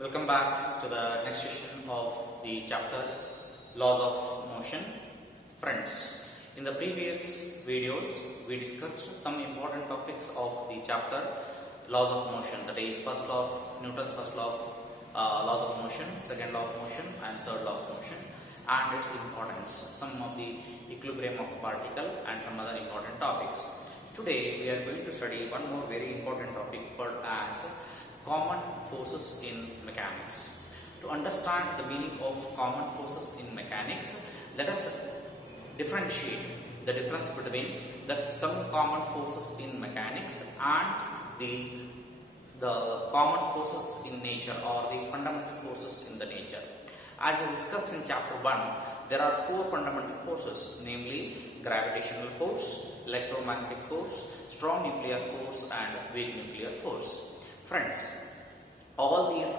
Welcome back to the next session of the chapter Laws of Motion. Friends, in the previous videos we discussed some important topics of the chapter Laws of Motion, that is first law of Newton's first law of laws of motion, second law of motion and third law of motion and its importance, some of the equilibrium of the particle and some other important topics. Today we are going to study one more very important topic called as common forces in mechanics. To understand the meaning of common forces in mechanics, let us differentiate the difference between some common forces in mechanics and the common forces in nature or the fundamental forces in the nature. As we discussed in chapter 1, there are four fundamental forces, namely gravitational force, electromagnetic force, strong nuclear force and weak nuclear force. Friends, all these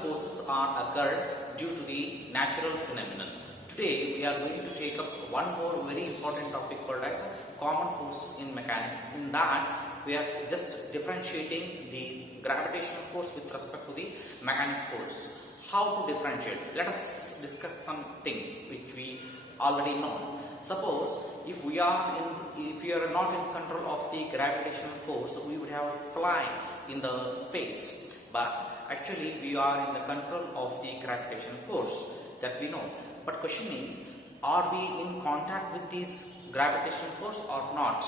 forces are occurred due to the natural phenomenon. Today we are going to take up one more very important topic called as common forces in mechanics. In that we are just differentiating the gravitational force with respect to the mechanical force. How to differentiate? Let us discuss something which we already know. Suppose if we are not in control of the gravitational force, we would have fly in the space. But actually we are in the control of the gravitational force, that we know. But question is, are we in contact with this gravitational force or not?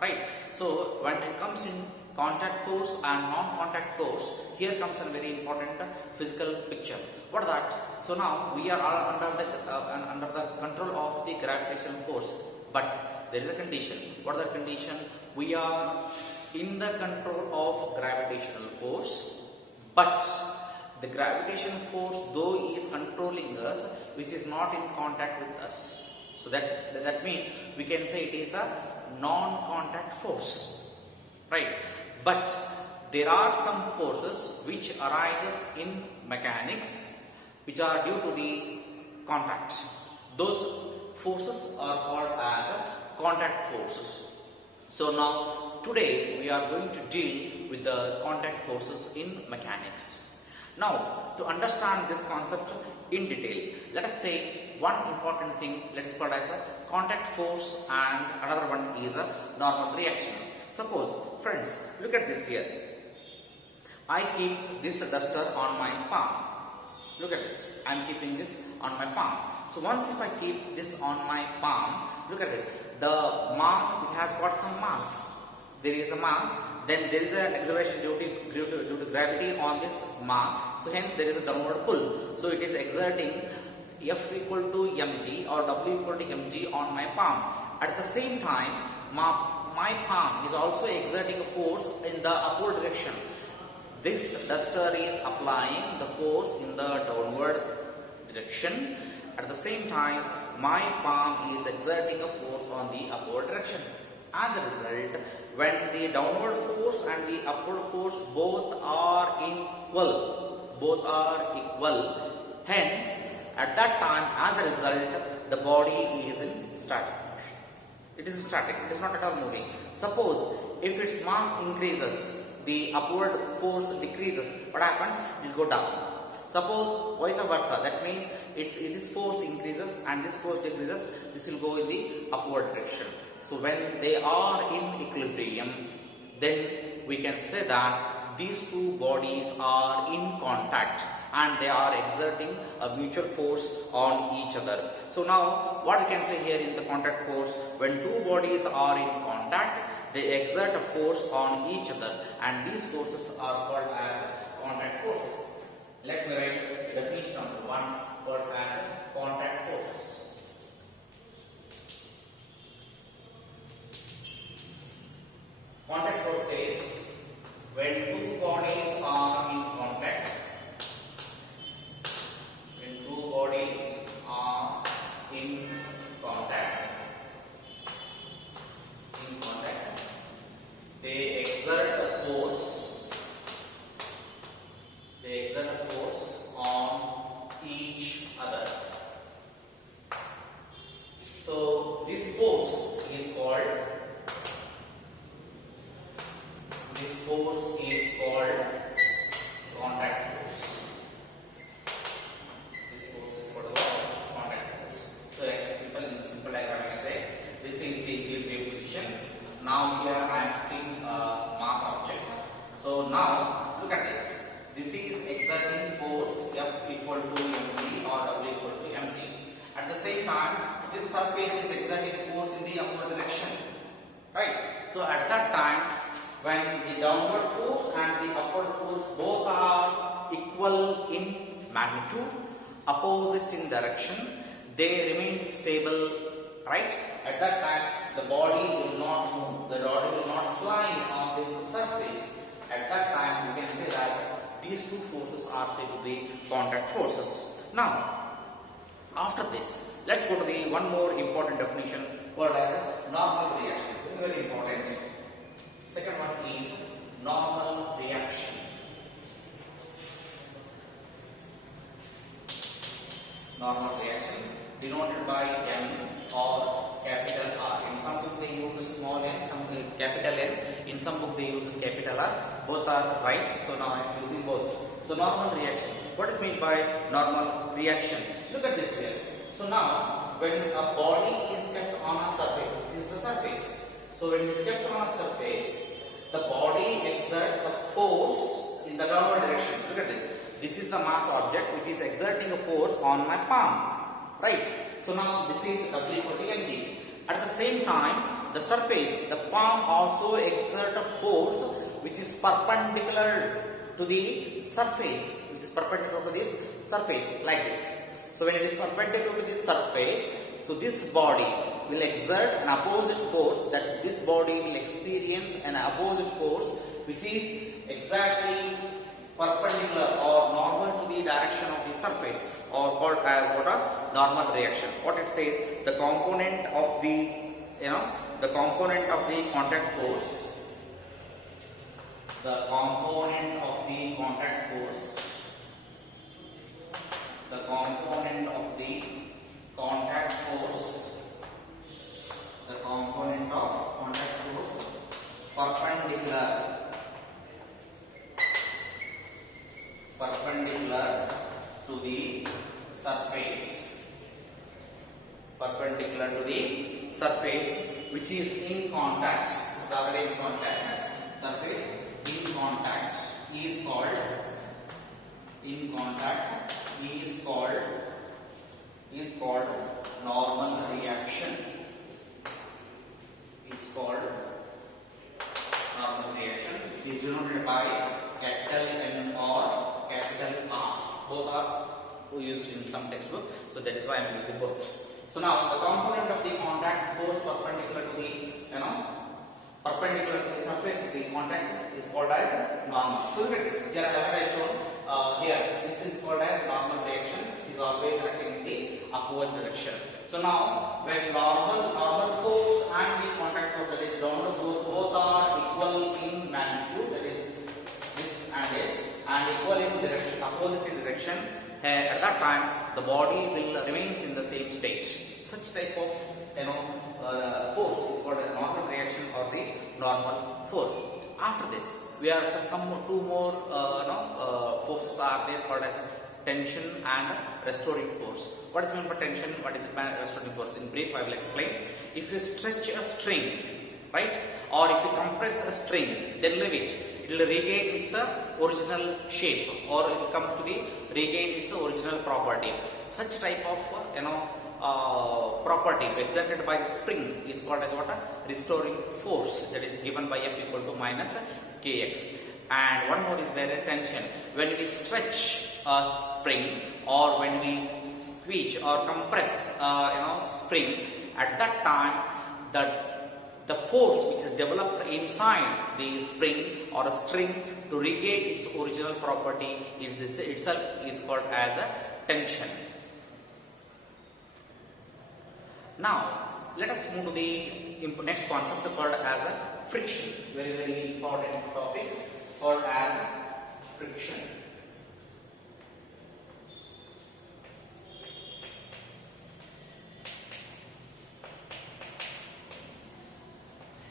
Right? So when it comes in contact force and non-contact force, here comes a very important physical picture. What is that? So now we are under the control of the gravitational force, but there is a condition. What is the condition? We are in the control of gravitational force, but the gravitational force, though is controlling us, which is not in contact with us. So that means we can say it is a non-contact force, right? But there are some forces which arises in mechanics which are due to the contact. Those forces are called as contact forces. So now today we are going to deal with the contact forces in mechanics. Now to understand this concept in detail, let us say one important thing, let us call it as a contact force and another one is a normal reaction. Suppose, friends, look at this here. I keep this duster on my palm. Look at this. I am keeping this on my palm. So once if I keep this on my palm, look at it. The mark, it has got some mass. There is a mass. Then there is an acceleration due to gravity on this mark. So hence there is a downward pull. So it is exerting F equal to mg or W equal to mg on my palm. At the same time, my palm is also exerting a force in the upward direction. This duster is applying the force in the downward direction. At the same time, my palm is exerting a force on the upward direction. As a result, when the downward force and the upward force both are equal, hence at that time, as a result, the body is in static motion. It is static, it is not at all moving. Suppose if its mass increases, the upward force decreases, what happens? It will go down. Suppose vice versa, that means this force increases and this force decreases, this will go in the upward direction. So when they are in equilibrium, then we can say that these two bodies are in contact and they are exerting a mutual force on each other. So now what we can say here in the contact force, when two bodies are in contact, they exert a force on each other and these forces are called as contact forces. Let me write definition number 1 called as contact forces. Contact force says when two bodies are in contact, they exert a force on each other. So this force is called look at this. This is exerting force F equal to mg or W equal to mg. At the same time, this surface is exerting force in the upward direction, right? So at that time, when the downward force and the upward force both are equal in magnitude, opposite in direction, they remain stable, right? At that time, the body will not move, the body will not slide on this surface. At that time, you can say that these two forces are said to be contact forces. Now, after this, let's go to the one more important definition called as normal reaction. This is very important. Second one is normal reaction. Normal reaction denoted by M or capital R. In some book they use a small n, some capital N. In some book they use a capital R. Both are right. So now I am using both. So normal reaction. What is meant by normal reaction? Look at this here. So now when a body is kept on a surface, this is the surface. So when it is kept on a surface, the body exerts a force in the downward direction. Look at this. This is the mass object which is exerting a force on my palm, right? So now this is W equal to mg. At the same time, the surface, the palm also exerts a force which is perpendicular to the surface, like this. So when it is perpendicular to this surface, so this body will exert an opposite force, that this body will experience an opposite force which is exactly perpendicular or normal to the direction of the surface, or called as what a normal reaction. What it says, the component of the contact force, the component of the contact force perpendicular to the surface which is in contact, surface in contact is called normal reaction. It's called normal reaction. It is denoted by capital N or capital R. Both are used in some textbook, so that is why I am using both. So now the component of the contact force perpendicular to the surface of the contact is called as normal. So look at this. Here I have shown here. This is called as normal reaction. It is always acting in the upward direction. So now when normal force and the contact force, that is downward force, both are equal in magnitude, that is this and this, and equal in direction, opposite in direction, at that time the body will remains in the same state. Such type of force is called as normal reaction or the normal force. After this, we are two more forces are there called as tension and restoring force. What is meant by tension? What is restoring force? In brief, I will explain. If you stretch a string, right, or if you compress a string, then leave it. It will regain its original shape, or it will come to the regain its original property. Such type of property exerted by the spring is called as what? Restoring force, that is given by F equal to minus kx. And one more is there, tension. When we stretch a spring, or when we squeeze or compress spring, at that time the force which is developed inside the spring or a string to regain its original property itself is called as a tension. Now let us move to the next concept called as a friction. Very, very important topic called as friction.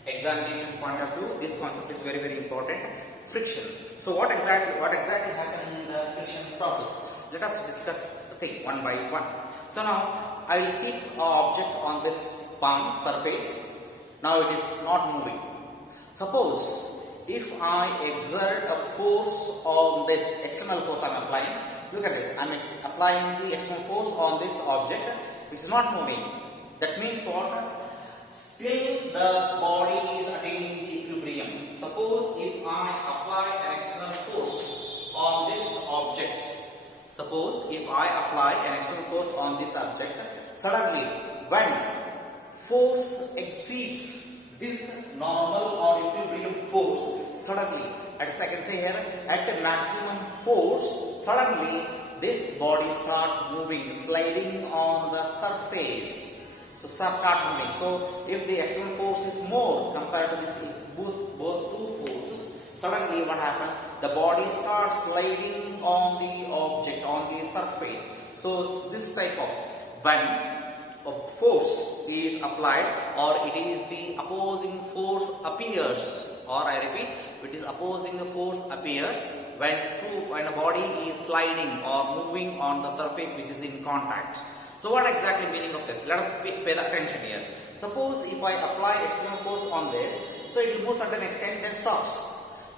Examination point of view, this concept is very, very important. Friction. So what exactly happened in the friction process? Let us discuss the thing one by one. So now I will keep an object on this palm surface. Now it is not moving. Suppose if I exert a force on this external force I am applying, look at this, I am applying the external force on this object which is not moving. That means what? Still the body is attaining the equilibrium. Suppose if I apply an external force on this object, suppose if I apply an external force on this object, suddenly when force exceeds this normal or equilibrium force, suddenly, as I can say here, at the maximum force, suddenly this body start moving, sliding on the surface. So start moving. So if the external force is more compared to this both two forces, suddenly what happens? The body starts sliding on the object, on the surface. So this type of when a force is applied, or it is the opposing force appears, or I repeat, it is opposing the force appears when a body is sliding or moving on the surface which is in contact. So what exactly meaning of this? Let us pay the attention here. Suppose if I apply external force on this, so it will move certain extent then stops.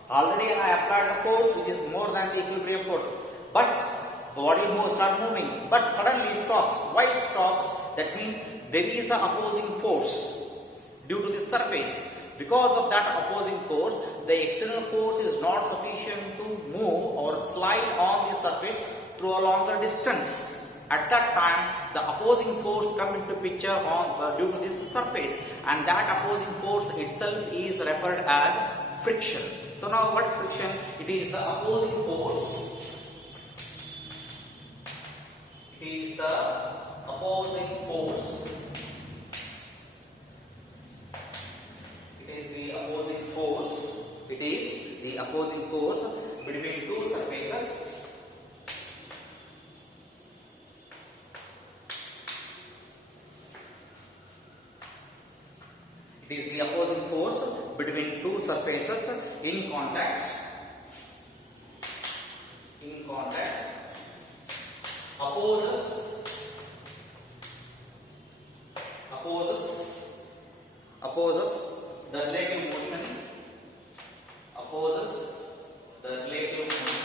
Already I applied the force which is more than the equilibrium force, but body start moving, but suddenly it stops. Why it stops? That means there is an opposing force due to this surface. Because of that opposing force, the external force is not sufficient to move or slide on the surface through a longer distance. At that time, the opposing force come into picture on due to this surface, and that opposing force itself is referred as friction. So now what is friction? It is the opposing force. It is the opposing force. It is the opposing force. It is the opposing force between two surfaces. It is the opposing force between two surfaces in contact. In contact. Opposes the relative motion. Opposes the relative motion.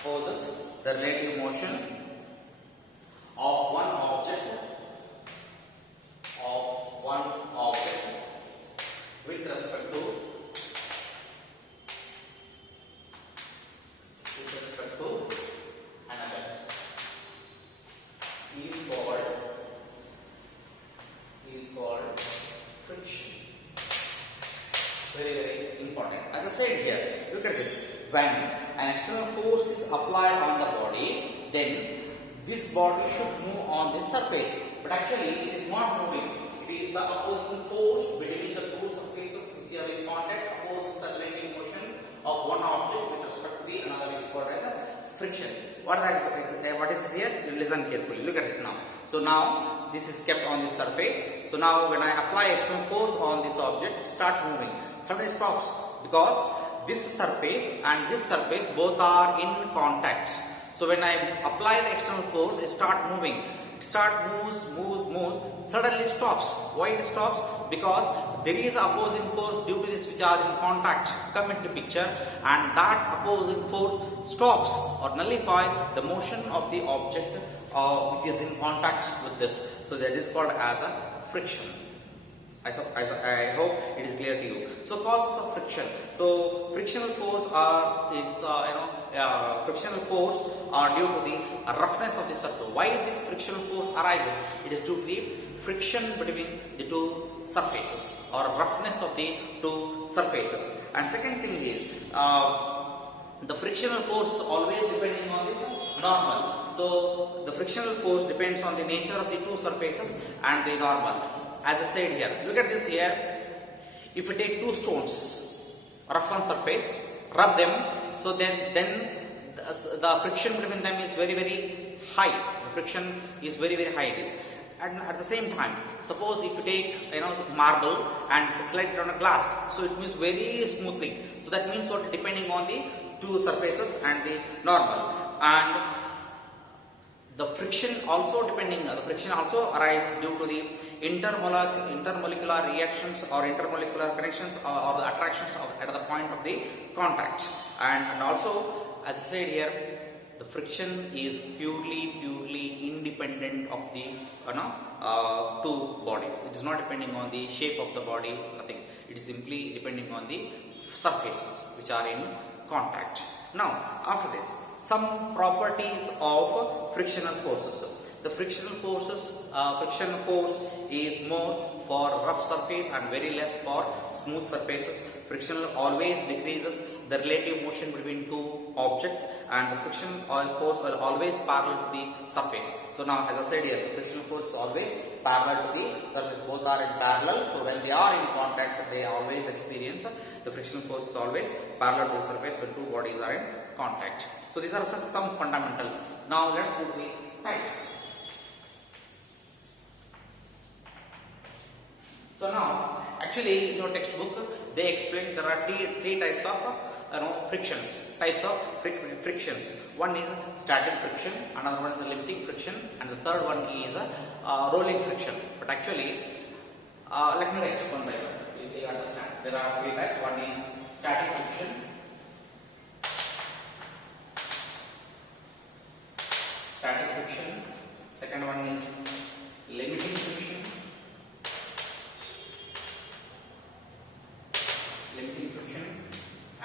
Opposes the relative motion of one object. With respect to another is called friction. Very, very important. As I said here, look at this. When an external force is applied on the body, then this body should move on this surface. But actually, it is not moving. It is the opposing force between the two surfaces which are in contact opposes the relative motion of one object with respect to the another is called as a friction. What is here? You listen carefully. Look at this now. So now this is kept on this surface. So now when I apply external force on this object, it starts moving. Suddenly stops because this surface and this surface both are in contact. So when I apply the external force, it starts moving. Moves, suddenly stops. Why it stops? Because there is opposing force due to this which are in contact come into picture, and that opposing force stops or nullify the motion of the object which is in contact with this. So that is called as a friction. I hope it is clear to you. So causes of friction. So frictional force are frictional force are due to the roughness of the surface. Why this frictional force arises? It is due to the friction between the two surfaces or roughness of the two surfaces. And second thing is the frictional force is always depending on this normal. So the frictional force depends on the nature of the two surfaces and the normal. As I said here, look at this here. If we take two stones, rough on surface, rub them, so then the friction between them is very, very high. The friction is very, very high. It is. And at the same time, suppose if you take marble and slide it on a glass, so it moves very smoothly. So that means what? Depending on the two surfaces and the normal. And The friction also arises due to the intermolecular reactions or intermolecular connections or the attractions at the point of the contact. And also, as I said here, the friction is purely independent of the two bodies. It is not depending on the shape of the body, nothing. It is simply depending on the surfaces which are in contact. Now, after this, some properties of frictional forces. The friction force is more for rough surface and very less for smooth surfaces. Friction always decreases the relative motion between two objects, and the friction force will always parallel to the surface. So now, as I said here, the frictional force is always parallel to the surface. Both are in parallel. So when they are in contact, they always experience the frictional force is always parallel to the surface when two bodies are in contact. So these are some fundamentals. Now let's do the types. So now, actually in your textbook they explain there are three types of frictions. Frictions. One is static friction, another one is a limiting friction, and the third one is a rolling friction. But actually, let me explain one by one. You understand? There are three types. One is static friction. Second one is limiting friction.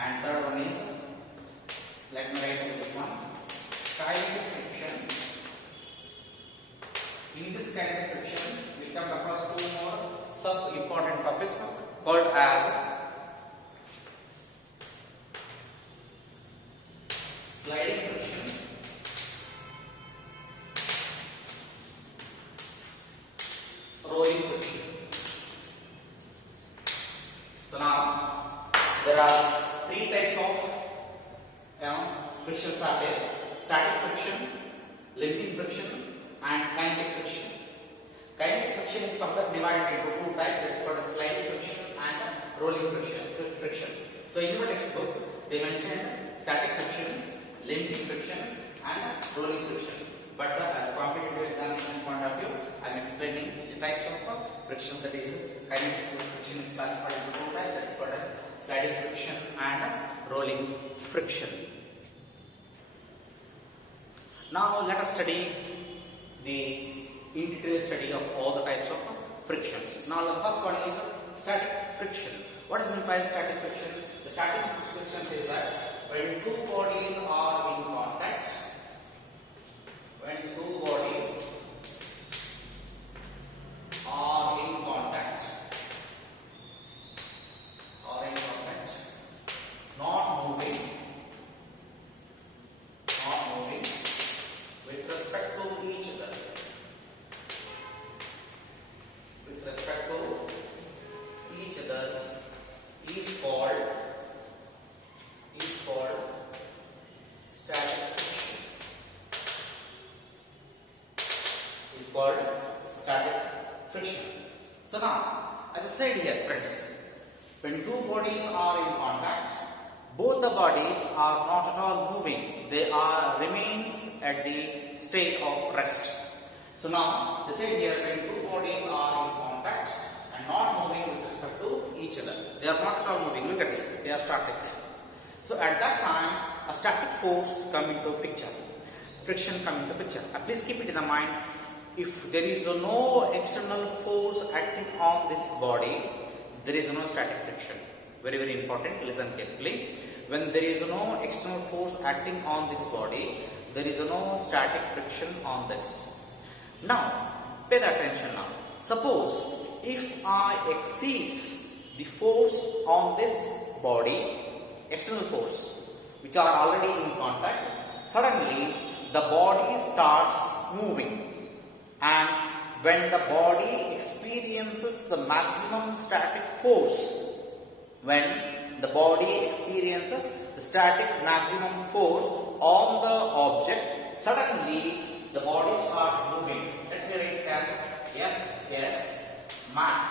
And third one is, let me write this one, kinetic friction. In this kinetic friction, we come across two more sub-important topics called as sliding friction rolling friction. So now there are three types of frictions are there: static friction, limiting friction, and kinetic friction. Kinetic friction is further divided into two types. That is called as sliding friction and rolling friction. So in your textbook they mentioned static friction, limiting friction, and rolling friction. But as a competitive examination point of view, I am explaining the types of friction. That is, kinetic friction is classified into two types. That is called as sliding friction and rolling friction. Now let us study in detail study of all the types of frictions. Now the first one is static friction. What is meant by static friction? The static friction says that when two bodies are in contact, not moving with respect to each other. Is called static friction. So now, as I said here, friends, when two bodies are in contact, both the bodies are not at all moving. They remains at the state of rest. So now, they said here, when two bodies are in contact and not moving with respect to each other, they are not at all moving. Look at this, they are static. So at that time, a static force come into picture, friction come into picture. Please keep it in the mind. If there is no external force acting on this body, there is no static friction. Very important. Listen carefully. When there is no external force acting on this body, there is no static friction on this. Now, pay the attention now. Suppose if I exceeds the force on this body, external force, which are already in contact, suddenly the body starts moving. And when the body experiences the maximum static force, on the object, suddenly the body starts moving. Let me write it as Fs max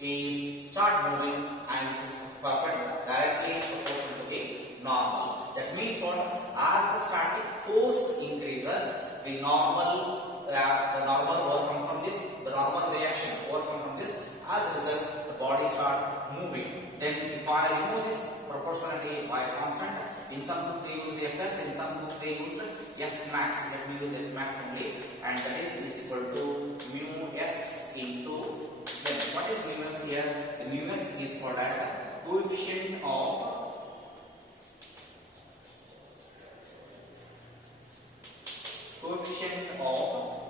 is start moving, and it is directly proportional to the normal. That means what? As the static force increases, the normal will come from this, the normal reaction will come from this. As a result, the body start moving. Then if I remove this proportionality by constant, in some book they use Fs, in some book they use F max. Let me use F max only, and that is equal to mu s into, then what is mu s here? The mu s is called as a coefficient of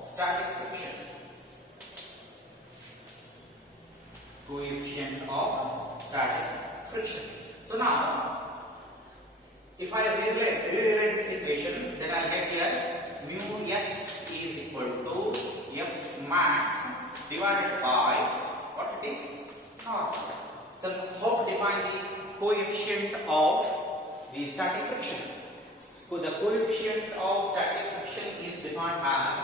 static friction. Coefficient of static friction. So now, if I rewrite this equation, then I'll get here mu s is equal to F max divided by what it is? Normal. So how to define the coefficient of the static friction? So the coefficient of static friction is defined as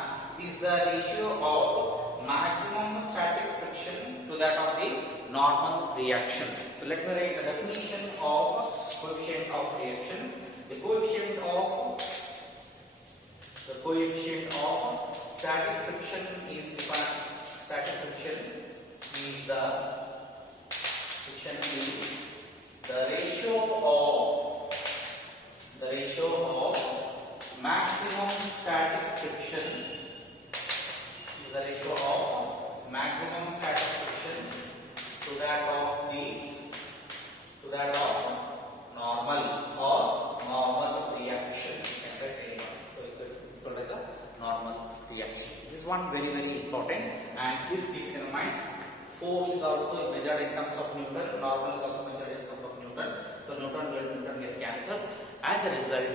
is the ratio of maximum static friction to that of the normal reaction. So let me write the definition of coefficient of reaction. The coefficient of static friction is defined. Static friction is the ratio of maximum static friction, is the ratio of maximum static friction to that of normal or normal reaction. So it's called as a normal reaction. This is one very important, and please keep it in mind. Force is also measured in terms of Newton, normal is also measured in terms of Newton. So Newton get cancelled. As a result,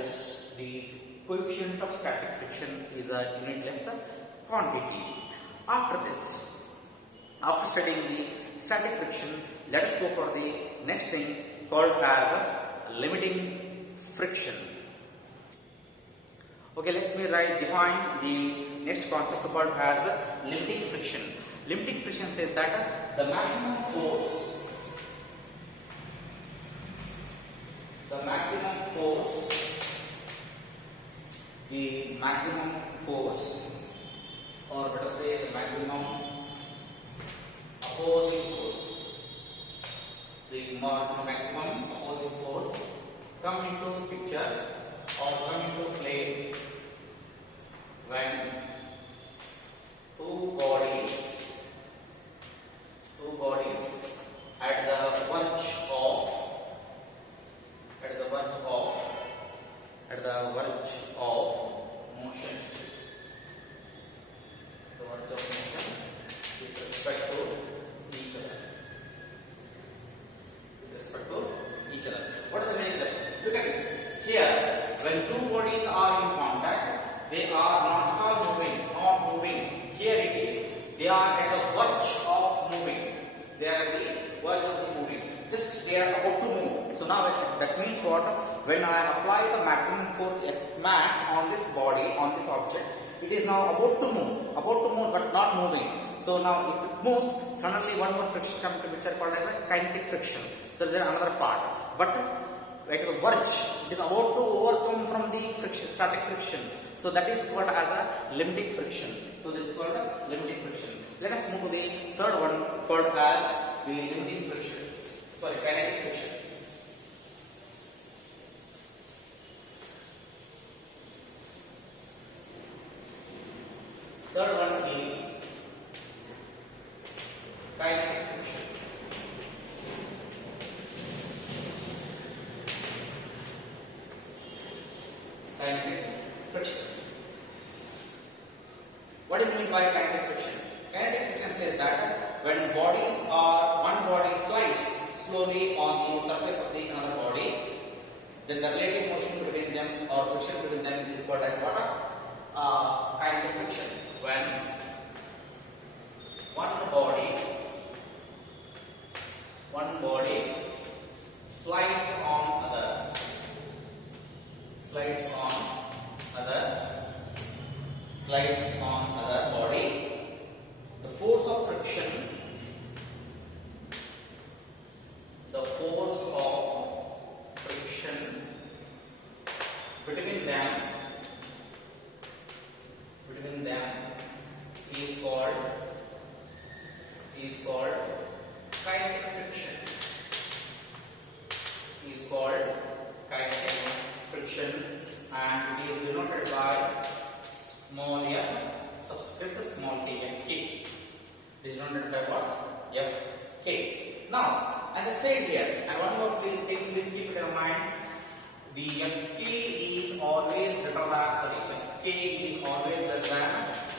the coefficient of static friction is a unitless quantity. After this, after studying the static friction, let us go for the next thing called as limiting friction. Okay, let me define the next concept called as limiting friction. Limiting friction says that the maximum force or better say the maximum opposing force, come into picture or come into play when two bodies at the verge of motion, with respect to each other. What is the meaning of this? Look at this. Here, when two bodies are in contact, they are not moving. Here it is, they are at the verge of moving. Just they are about to move. So now that means what? When I apply the maximum force F max on this body, on this object, it is now about to move but not moving. So now if it moves, suddenly one more friction comes to picture called as a kinetic friction. So there is another part. But at the verge, it is about to overcome from the static friction. So that is called as a limiting friction. So this is called a limiting friction. Let us move to the third one called as the kinetic friction. Third one is kinetic friction. What is meant by kinetic friction? Kinetic friction says that when one body slides slowly on the surface of the other body, then the relative motion between them or friction between them is called as what? Kinetic friction. When one body slides on other body, the force of friction between them called kinetic friction, and it is denoted by small f subscript small k, Fk. It is denoted by what? Fk. Now, as I said here, and one more thing, please keep it in mind. The Fk is always greater than, Fk is always less than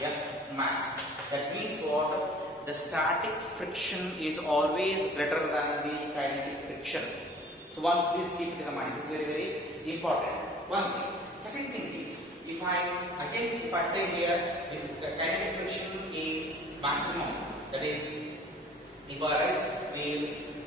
F max. That means what? The static friction is always greater than the kinetic friction. So one, please keep it in mind. This is very, very important. One thing. Second thing is, if I say here, if the kinetic friction is maximum, that is, if I write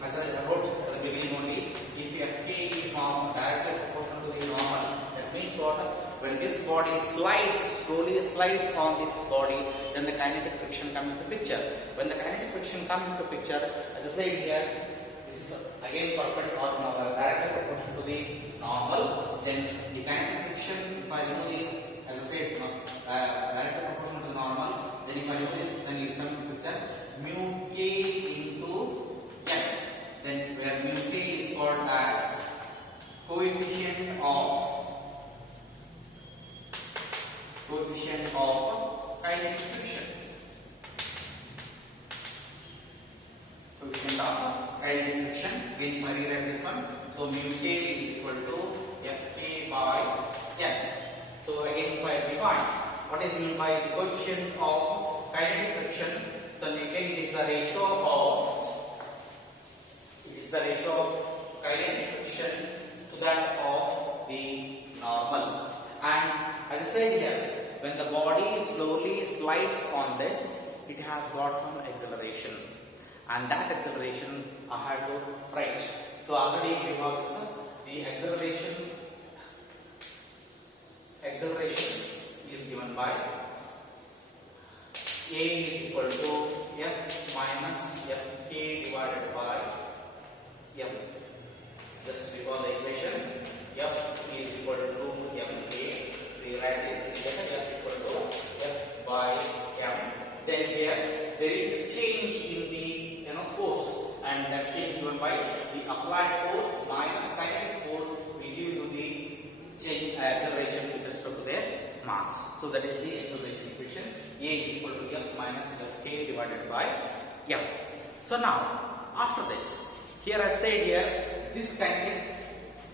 as I wrote at the beginning only, if Fk is normal, directly proportional to the normal, that means what? When this body slowly slides on this body, then the kinetic friction comes into picture. When the kinetic friction comes into picture, as I said here, this is again perpendicular or directly proportional to the normal. Then the kinetic friction, if I remove the, as I said, directly proportional to the normal, then if I remove this, then it comes into picture mu k into m. Then where mu k is called as coefficient of kinetic friction. Coefficient of kinetic friction. Again, I rewrite this one. So mu k is equal to Fk by n. So again, if I define what is meant by the coefficient of kinetic friction, then again it is the ratio of kinetic friction to that of the normal. And as I said here, when the body slowly slides on this, it has got some acceleration, and that acceleration I had to write. So already we have this, the acceleration is given by A is equal to F minus Fk divided by M. Just recall the equation. F is equal to Mk. We write this equation, F equal to F by M. Then here there is a change in the force, and that change given by the applied force minus kinetic force will give you the change acceleration with respect to their mass. So that is the acceleration equation. A is equal to F minus Fk divided by M. So now after this, here I said here, this kinetic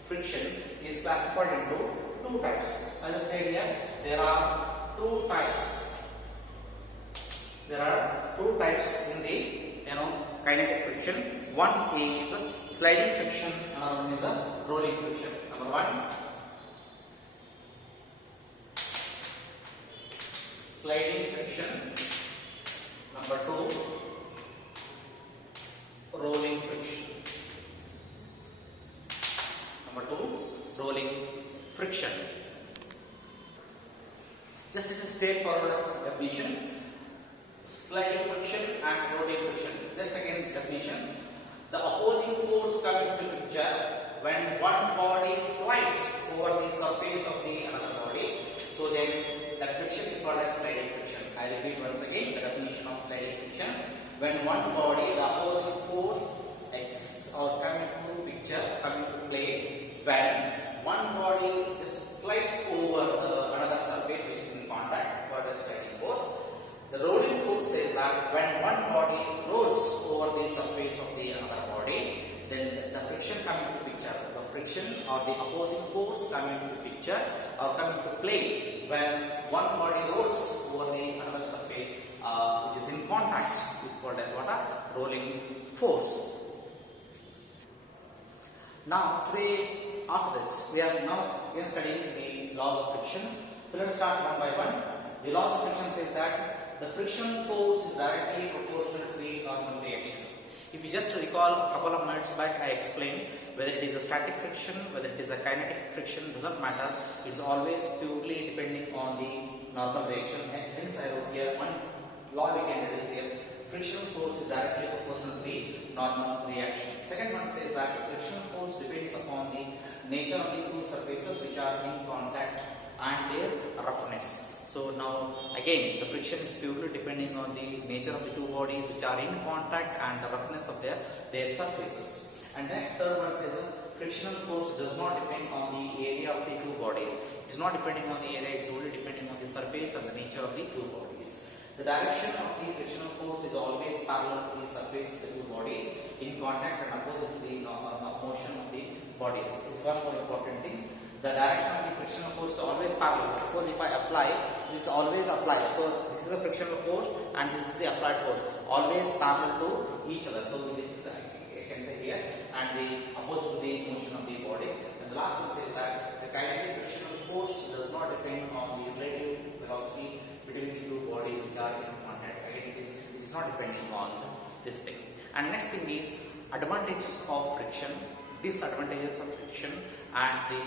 friction is classified into two types. As I said here, there are two types. There are two types in the kinetic friction. One is sliding friction, another one is a rolling friction. Number one, sliding friction. Number two, rolling friction. Number two, rolling friction. Just it is straightforward definition. Sliding friction and rolling friction. Just again definition. The opposing force coming to the picture when one body slides over the surface of the another body. So then that friction is called as sliding friction. I repeat once again the definition of sliding friction. When one body, the opposing force exists or come into picture, come into play when one body just slides over another surface which is in contact, called as sliding force. The rolling force says that when one body rolls over the surface of the another body, then the friction come into picture. The friction or the opposing force come into picture or come into play when one body rolls over the another surface which is in contact. Is called as what? A rolling force. Now today, after this, we are studying the laws of friction. So let us start one by one. The laws of friction says that the friction force is directly proportional to the normal reaction. If you just recall a couple of minutes back, I explained whether it is a static friction, whether it is a kinetic friction, doesn't matter. It is always purely depending on the normal reaction. And hence I wrote here one law we can deduce here. Friction force is directly proportional to the normal reaction. Second one says that friction force depends upon the nature of the two surfaces which are in contact and their roughness. So now again the friction is purely depending on the nature of the two bodies which are in contact and the roughness of their surfaces. And next third one says frictional force does not depend on the area of the two bodies. It is not depending on the area, it is only depending on the surface and the nature of the two bodies. The direction of the frictional force is always parallel to the surface of the two bodies in contact and opposite to the motion of the bodies. This is one more important thing. The direction of the frictional force is always parallel. Suppose if I apply, this is always apply. So this is the frictional force and this is the applied force. Always parallel to each other. So this is I can say here, and the opposite to the motion of the bodies. And the last one says that the kinetic frictional force does not depend on the relative velocity between the two bodies which are in contact. Again, it is not depending on this thing. And next thing is advantages of friction, disadvantages of friction, and the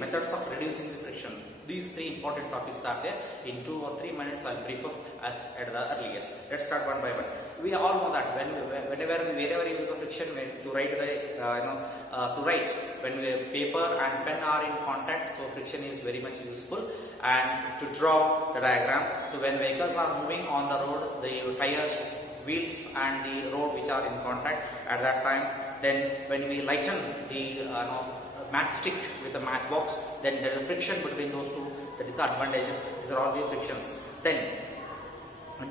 methods of reducing the friction. These three important topics are there. In 2 or 3 minutes, I'll brief up as at the earliest. Let's start one by one. We all know that wherever you use the friction to write when paper and pen are in contact, so friction is very much useful. And to draw the diagram, so when vehicles are moving on the road, the tires, wheels and the road which are in contact at that time, then when we lighten the matchstick with the matchbox, then there is a friction between those two. That is the advantages. These are all the frictions. Then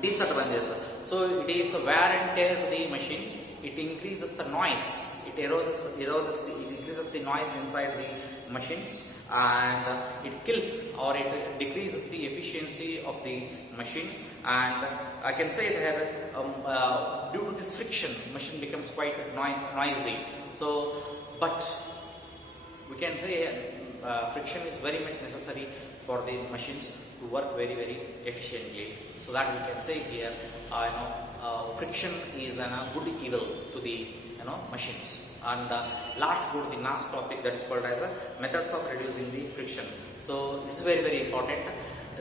disadvantages. So it is wear and tear to the machines. It increases the noise. It increases the noise inside the machines, and it kills or it decreases the efficiency of the machine. And I can say that due to this friction, machine becomes quite noisy. So, but we can say friction is very much necessary for the machines to work very, very efficiently. So that we can say here, friction is a good evil to the machines. And let's go to the last topic, that is called as methods of reducing the friction. So it's very, very important.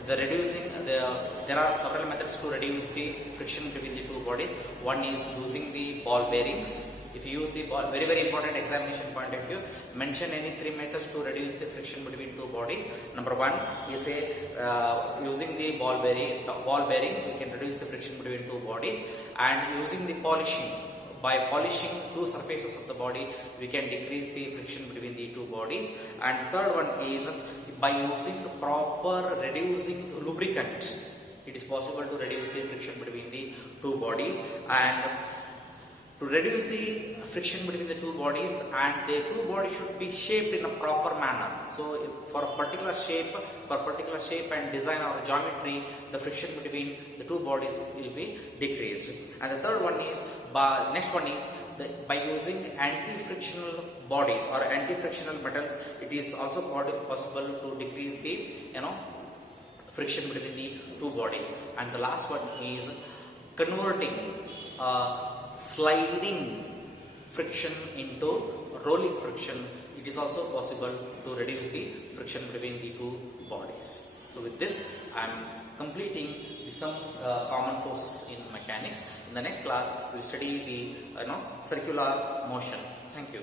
There are several methods to reduce the friction between the two bodies. One is using the ball bearings. If you use the ball, very, very important examination point of view, mention any 3 methods to reduce the friction between two bodies. Number 1 is using the ball bearings, we can reduce the friction between two bodies, and using the polishing. By polishing two surfaces of the body, we can decrease the friction between the two bodies. And third one is by using the proper reducing lubricant. It is possible to reduce the friction between the two bodies. And to reduce the friction between the two bodies, and the two bodies should be shaped in a proper manner. So for a particular shape and design or geometry, the friction between the two bodies will be decreased. And the third one is by using anti-frictional bodies or anti-frictional metals, it is also possible to decrease the friction between the two bodies. And the last one is converting sliding friction into rolling friction. It is also possible to reduce the friction between the two bodies. So with this, I am completing some common forces in mechanics. In the next class, we will study the circular motion. Thank you.